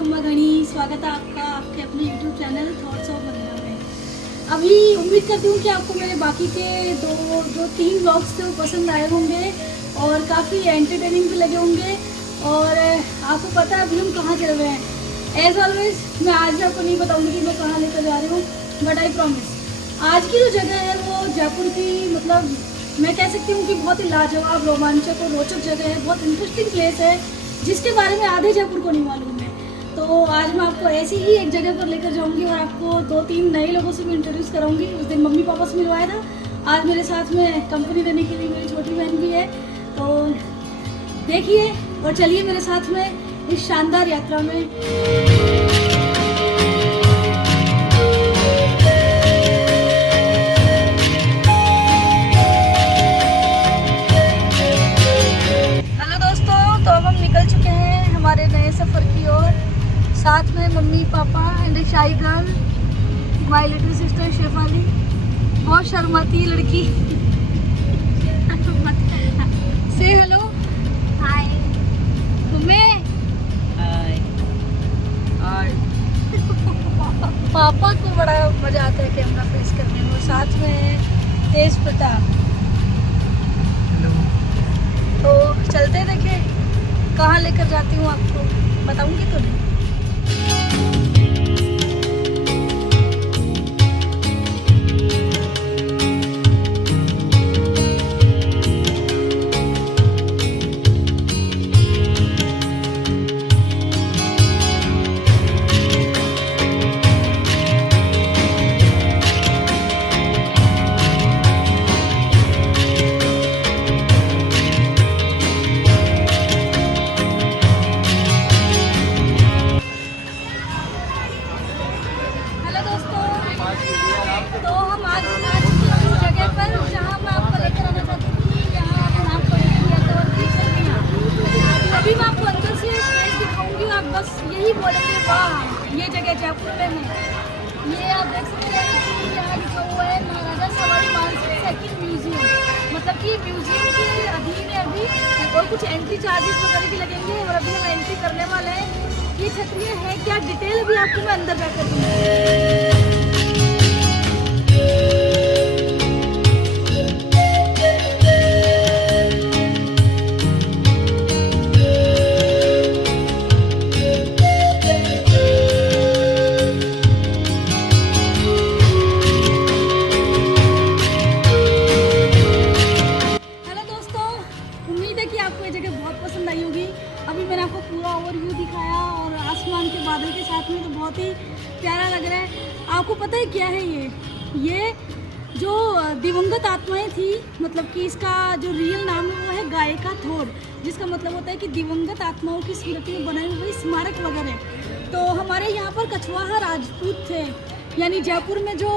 खम्मा घनी स्वागत है आपका आपके अपने YouTube चैनल थॉट्स ऑफ वंदना में। अभी उम्मीद करती हूँ कि आपको मेरे बाकी के जो 3 व्लॉग्स थे वो पसंद आए होंगे और काफ़ी एंटरटेनिंग भी लगे होंगे। और आपको पता है अभी हम कहाँ चल रहे हैं। एज ऑलवेज मैं आज भी आपको नहीं बताऊँगी कि मैं कहाँ लेकर जा रही हूँ, बट आई प्रॉमिस आज की जो जगह है वो जयपुर की मतलब मैं कह सकती हूँ कि बहुत ही लाजवाब, रोमांचक और रोचक जगह है, बहुत इंटरेस्टिंग प्लेस है जिसके बारे में आधे जयपुर को नहीं मालूम है। तो आज मैं आपको ऐसी ही एक जगह पर लेकर जाऊंगी और आपको 2-3 नए लोगों से भी इंट्रोड्यूस कराऊंगी। उस दिन मम्मी पापा से मिलवाया था, आज मेरे साथ में कंपनी देने के लिए मेरी छोटी बहन भी है। तो देखिए और चलिए मेरे साथ में इस शानदार यात्रा में। हमारे नए सफ़र की ओर, साथ में mummy papa and shy girl my little sister Shefali, बहुत शर्माती लड़की। से हेलो, हाय मम्मी, हाय हाय। पापा को बड़ा मजा आता है कैमरा फेस करने में, साथ में तेज प्रताप। तो चलते देखे कहाँ लेकर जाती हूँ, आपको बताऊंगी तो नहीं। तो हम आज चुके हैं उस जगह पर जहाँ मैं आपको लेकर आना चाहती हूँ कि यहाँ का नाम पड़ेगा। अभी मैं आपको अंदर से प्लेस दिखाऊंगी, आप बस यही बोलेंगे वाह ये जगह जयपुर में है। ये आप देख सकते हैं कि यहाँ लिखा हुआ है महाराजा सवाई मानसिंह सेकंड म्यूजियम, मतलब कि म्यूजियम के अधीन है अभी, और कुछ एंट्री चार्जेस वगैरह भी लगेंगे। और अभी हम एंट्री करने वाले हैं। ये छतरियाँ हैं क्या, डिटेल भी आपको मैं अंदर जाकर दूँगी। अभी मैंने आपको पूरा ओवरव्यू दिखाया और आसमान के बादल के साथ में तो बहुत ही प्यारा लग रहा है। आपको पता है क्या है ये जो दिवंगत आत्माएं थी, मतलब कि इसका जो रियल नाम है वो है गायिका थोड़, जिसका मतलब होता है कि दिवंगत आत्माओं की स्मृति में बनाए हुए स्मारक वगैरह। तो हमारे यहाँ पर कछवाहा राजपूत थे, यानी जयपुर में जो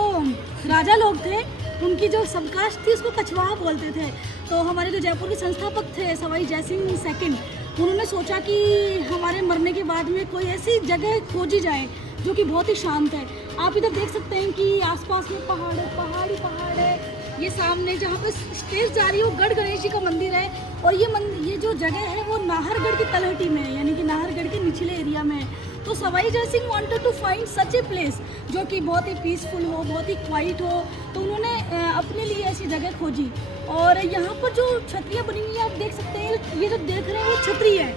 राजा लोग थे उनकी जो सबकास्ट थी उसको कछवाहा बोलते थे। तो हमारे जो जयपुर के संस्थापक थे सवाई जयसिंह सेकंड, उन्होंने सोचा कि हमारे मरने के बाद में कोई ऐसी जगह खोजी जाए जो कि बहुत ही शांत है। आप इधर देख सकते हैं कि आसपास में पहाड़ है, पहाड़ है। ये सामने जहाँ पे स्टेज जा रही है वो गढ़ गणेश जी का मंदिर है। और ये जो जगह है वो नाहरगढ़ की तलहटी में है, यानी कि नाहरगढ़ के निचले एरिया में है। तो Sawai Jaisingh wanted to find such a place जो कि बहुत ही पीसफुल हो, बहुत ही क्वाइट हो। तो उन्होंने अपने लिए ऐसी जगह खोजी। और यहाँ पर जो छतरियाँ बनी हुई है आप देख सकते हैं, ये जो देख रहे हैं वो छतरी है,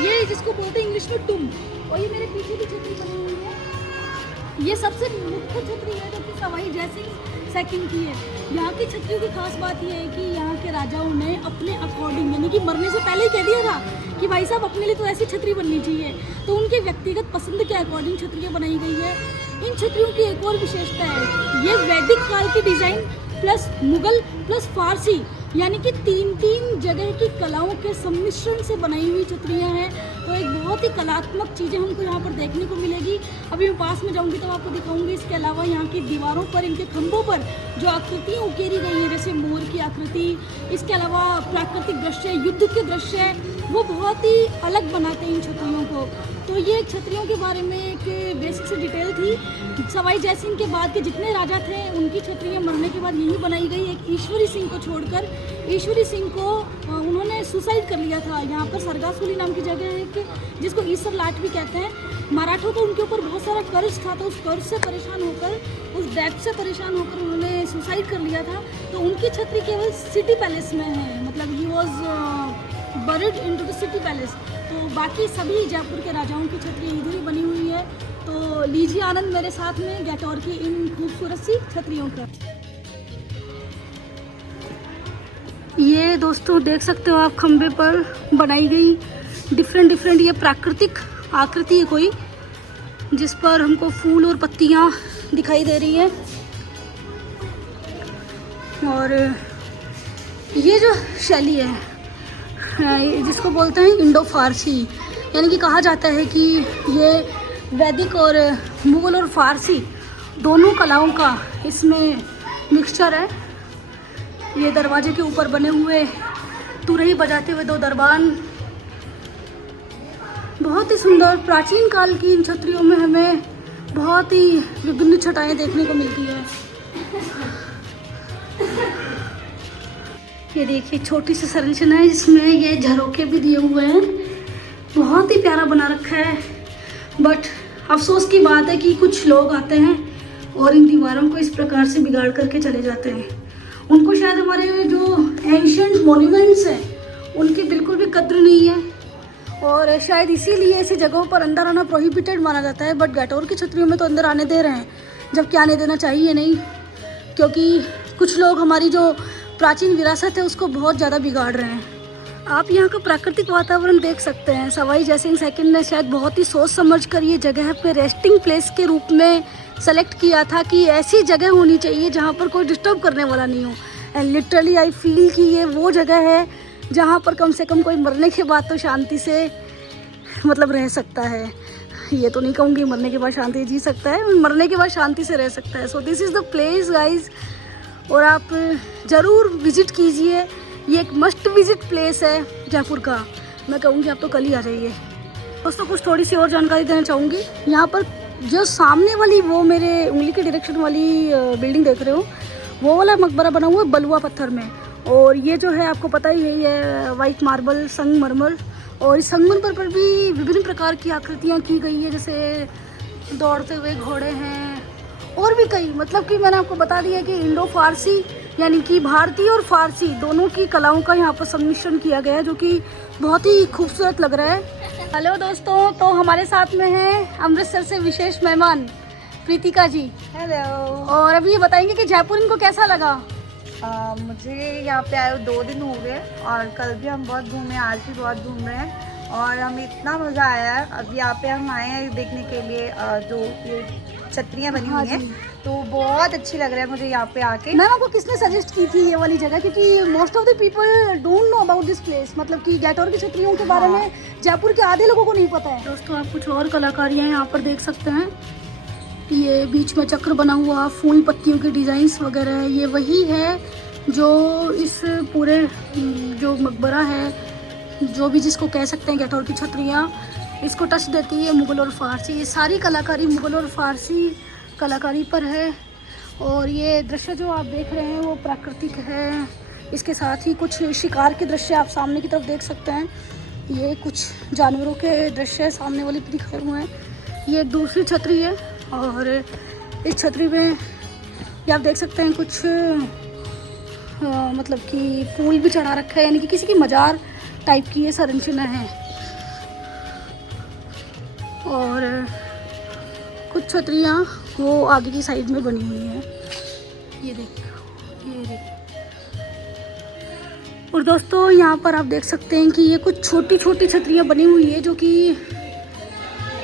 ये जिसको बोलते हैं इंग्लिश में टुम। और ये मेरे पीछे भी छतरी बनी हुई है, ये सबसे मुख्य छतरी है जो कि सवाई जयसिंह सेकंड की है। यहाँ की छतरियों की खास बात यह है कि यहाँ के राजाओं ने अपने अकॉर्डिंग, यानी कि मरने से पहले ही कह दिया था कि भाई साहब अपने लिए तो ऐसी छतरी बननी चाहिए। तो उनके व्यक्तिगत पसंद के अकॉर्डिंग छतरियाँ बनाई गई है। इन छतरियों की एक और विशेषता है, ये वैदिक काल की डिज़ाइन प्लस मुगल प्लस फारसी, यानी कि 3 जगह की कलाओं के सम्मिश्रण से बनाई हुई छतरियाँ हैं। तो एक बहुत ही कलात्मक चीज़ें हमको यहाँ पर देखने को मिलेगी। अभी मैं पास में जाऊँगी तो आपको दिखाऊंगी। इसके अलावा यहाँ की दीवारों पर, इनके खंभों पर जो आकृतियाँ उकेरी गई हैं, जैसे मोर की आकृति, इसके अलावा प्राकृतिक दृश्य, युद्ध के दृश्य, वो बहुत ही अलग बनाते हैं इन छतरियों को। तो ये क्षत्रियों के बारे में एक बेसिक सी डिटेल थी। सवाई जयसिंह के बाद के जितने राजा थे उनकी छतरियाँ मरने के बाद यही बनाई गई। एक ईश्वरी सिंह को छोड़कर, ईश्वरी सिंह को उन्होंने सुसाइड कर लिया था। यहाँ पर सरगासुली नाम की जगह है कि जिसको ईसर लाट भी कहते हैं। मराठों को उनके ऊपर बहुत सारा कर्ज था, तो उस कर्ज से परेशान होकर, उस डेट से परेशान होकर उन्होंने सुसाइड कर लिया था। तो उनकी छतरी केवल सिटी पैलेस में है, मतलब he was buried into the city palace. तो बाकी सभी जयपुर के राजाओं की छतरी इधर ही बनी हुई है। तो लीजिए आनंद मेरे साथ में गैटोर की इन खूबसूरत सी छतरियों का। ये दोस्तों देख सकते हो आप, खंबे पर बनाई गई डिफरेंट ये प्राकृतिक आकृति है कोई, जिस पर हमको फूल और पत्तियां दिखाई दे रही है। और ये जो शैली है जिसको बोलते हैं इंडो फारसी, यानी कि कहा जाता है कि ये वैदिक और मुग़ल और फारसी दोनों कलाओं का इसमें मिक्सचर है। ये दरवाजे के ऊपर बने हुए तुरही बजाते हुए 2 दरबान, बहुत ही सुंदर। प्राचीन काल की इन छतरियों में हमें बहुत ही विभिन्न छटाएं देखने को मिलती है। ये देखिए छोटी सी संरचना है जिसमें ये झरोखे भी दिए हुए हैं, बहुत ही प्यारा बना रखा है। बट अफसोस की बात है कि कुछ लोग आते हैं और इन दीवारों को इस प्रकार से बिगाड़ करके चले जाते हैं। उनको शायद हमारे जो एंशिएंट मॉन्यूमेंट्स हैं उनकी बिल्कुल भी कद्र नहीं है, और शायद इसीलिए ऐसी जगहों पर अंदर आना प्रोहिबिटेड माना जाता है। बट गैटोर की छतरियों में तो अंदर आने दे रहे हैं, जबकि आने देना चाहिए नहीं, क्योंकि कुछ लोग हमारी जो प्राचीन विरासत है उसको बहुत ज़्यादा बिगाड़ रहे हैं। आप यहाँ का प्राकृतिक वातावरण देख सकते हैं। सवाई जयसिंह सेकंड ने शायद बहुत ही सोच समझ कर ये जगह अपने रेस्टिंग प्लेस के रूप में सेलेक्ट किया था कि ऐसी जगह होनी चाहिए जहाँ पर कोई डिस्टर्ब करने वाला नहीं हो। एंड लिटरली आई फील कि ये वो जगह है जहाँ पर कम से कम कोई मरने के बाद तो शांति से मतलब रह सकता है। ये तो नहीं कहूँगी मरने के बाद शांति जी सकता है, मरने के बाद शांति से रह सकता है। So this is the place guys, और आप ज़रूर विज़िट कीजिए। ये एक मस्ट विज़िट प्लेस है जयपुर का। मैं कहूँगी आप तो कल ही आ जाइए। दोस्तों कुछ थोड़ी सी और जानकारी देना चाहूँगी। यहाँ पर जो सामने वाली वो मेरे उंगली के डायरेक्शन वाली बिल्डिंग देख रहे हो, वो वाला मकबरा बना हुआ है बलुआ पत्थर में। और ये जो है आपको पता ही है, ये वाइट मार्बल संगमरमर, और इस संगमरमर पर भी विभिन्न प्रकार की आकृतियाँ की गई है, जैसे दौड़ते हुए घोड़े हैं और भी कई। मतलब कि मैंने आपको बता दिया कि इंडो फारसी यानी कि भारतीय और फारसी दोनों की कलाओं का यहाँ पर सम्मिश्रण किया गया है, जो कि बहुत ही खूबसूरत लग रहा है। हेलो दोस्तों, तो हमारे साथ में हैं अमृतसर से विशेष मेहमान प्रीतिका जी। हेलो। और अभी ये बताएंगे कि जयपुर इनको कैसा लगा। मुझे यहाँ पे आए 2 दिन हो गए, और कल भी हम बहुत घूमे, आज भी बहुत घूम रहे हैं, और हमें इतना मज़ा आया है। अब यहाँ पे हम आए हैं देखने के लिए जो ये छतरियाँ बनी हुई हैं, तो बहुत अच्छी लग रहा है मुझे यहाँ पे आके। मैम आपको किसने सजेस्ट की थी ये वाली जगह, क्योंकि most of the people don't know about this place, मतलब कि गैटोर की छतरियों के बारे में जयपुर के आधे लोगों को नहीं पता है। दोस्तों आप कुछ और कलाकारियाँ यहाँ पर देख सकते हैं। ये बीच में चक्र बना हुआ, फूल पत्तियों के डिज़ाइंस वगैरह है। ये वही है जो इस पूरे जो मकबरा है, जो भी जिसको कह सकते हैं गैटोर की छतरियाँ, इसको टच देती है मुग़ल और फ़ारसी। ये सारी कलाकारी मुग़ल और फ़ारसी कलाकारी पर है। और ये दृश्य जो आप देख रहे हैं वो प्राकृतिक है। इसके साथ ही कुछ शिकार के दृश्य आप सामने की तरफ देख सकते हैं। ये कुछ जानवरों के दृश्य सामने वाली पे दिखाए हुए हैं। ये एक दूसरी छतरी है, और इस छतरी में ये आप देख सकते हैं कुछ मतलब कि फूल भी चढ़ा रखा है, यानी कि किसी की मजार टाइप की ये संरचना है। और कुछ छतरियाँ वो आगे की साइड में बनी हुई हैं। ये देखो, ये देखो। और दोस्तों यहाँ पर आप देख सकते हैं कि ये कुछ छोटी छोटी छतरियाँ बनी हुई है, जो कि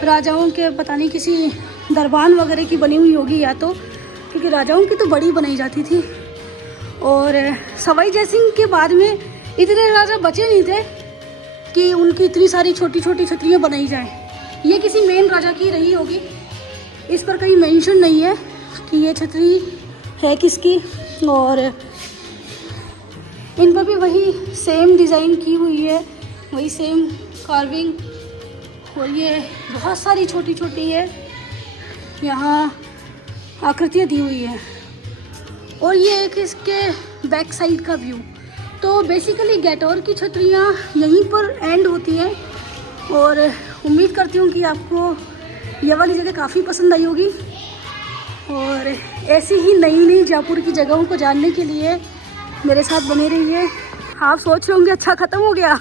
राजाओं के पता नहीं किसी दरबान वगैरह की बनी हुई होगी, या तो क्योंकि राजाओं की तो बड़ी बनाई जाती थी। और सवाई जयसिंह के बाद में इतने राजा बचे नहीं थे कि उनकी इतनी सारी छोटी छोटी छतरियाँ बनाई जाएं। ये किसी मेन राजा की रही होगी, इस पर कहीं मेंशन नहीं है कि ये छतरी है किसकी। और इन पर भी वही सेम डिज़ाइन की हुई है, वही सेम कार्विंग और ये बहुत सारी छोटी छोटी है यहाँ आकृतियाँ दी हुई है। और ये एक इसके बैक साइड का व्यू। तो बेसिकली गैटोर की छतरियाँ यहीं पर एंड होती हैं और उम्मीद करती हूँ कि आपको ये वाली जगह काफ़ी पसंद आई होगी। और ऐसी ही नई नई जयपुर की जगहों को जानने के लिए मेरे साथ बने रहिए। आप सोच रहे होंगे अच्छा ख़त्म हो गया,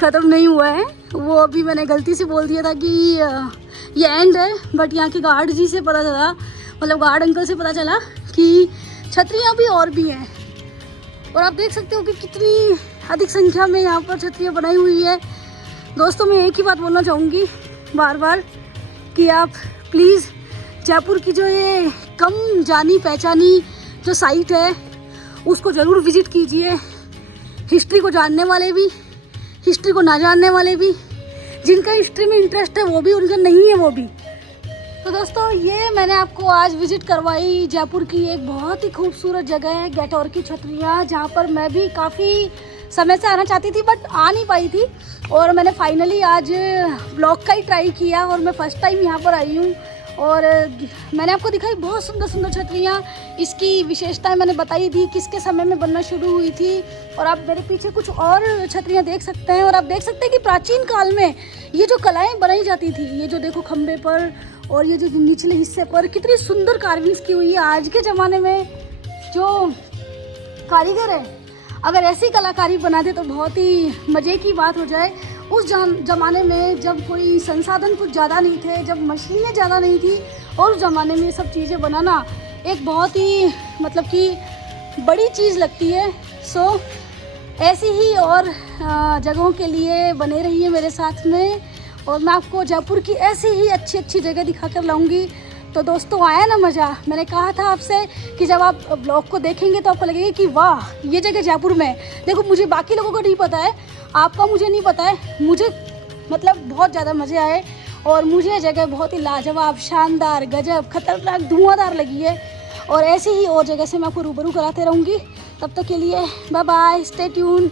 ख़त्म नहीं हुआ है। वो अभी मैंने गलती से बोल दिया था कि ये एंड है, बट यहाँ के गार्ड जी से पता चला, मतलब गार्ड अंकल से पता चला कि छतरियाँ भी और भी हैं। और आप देख सकते हो कि कितनी अधिक संख्या में यहाँ पर छतरियाँ बनाई हुई है। दोस्तों मैं एक ही बात बोलना चाहूँगी बार बार कि आप प्लीज़ जयपुर की जो ये कम जानी पहचानी जो साइट है उसको ज़रूर विज़िट कीजिए। हिस्ट्री को जानने वाले भी, हिस्ट्री को ना जानने वाले भी, जिनका हिस्ट्री में इंटरेस्ट है वो भी, उनका नहीं है वो भी। तो दोस्तों ये मैंने आपको आज विज़िट करवाई जयपुर की एक बहुत ही खूबसूरत जगह है गैटोर की छतरियाँ, जहाँ पर मैं भी काफ़ी समय से आना चाहती थी बट आ नहीं पाई थी। और मैंने फाइनली आज ब्लॉग का ही ट्राई किया और मैं फ़र्स्ट टाइम यहाँ पर आई हूँ। और मैंने आपको दिखाई बहुत सुंदर सुंदर छतरियाँ। इसकी विशेषताएं मैंने बताई थी, किसके समय में बनना शुरू हुई थी। और आप मेरे पीछे कुछ और छतरियाँ देख सकते हैं। और आप देख सकते हैं कि प्राचीन काल में ये जो कलाएं बनाई जाती थी, ये जो देखो खंबे पर और ये जो निचले हिस्से पर कितनी सुंदर कार्विंग्स की हुई है। आज के ज़माने में जो कारीगर है अगर ऐसी कलाकारी बना दे तो बहुत ही मज़े की बात हो जाए। उस ज़माने में जब कोई संसाधन कुछ ज़्यादा नहीं थे, जब मशीनें ज़्यादा नहीं थी, और उस ज़माने में ये सब चीज़ें बनाना एक बहुत ही मतलब कि बड़ी चीज़ लगती है। सो ऐसी ही और जगहों के लिए बने रहिए मेरे साथ में, और मैं आपको जयपुर की ऐसी ही अच्छी अच्छी जगह दिखा कर लाऊंगी। तो दोस्तों आया ना मज़ा। मैंने कहा था आपसे कि जब आप ब्लॉग को देखेंगे तो आपको लगेगा कि वाह ये जगह जयपुर में। देखो मुझे बाकी लोगों को नहीं पता है, आपका मुझे नहीं पता है, मुझे मतलब बहुत ज़्यादा मज़े आए और मुझे ये जगह बहुत ही लाजवाब, शानदार, गजब, खतरनाक, धुआंधार लगी है। और ऐसी ही और जगह से मैं आपको रूबरू कराते रहूँगी। तब तक के लिए बाय बाय, स्टे ट्यून।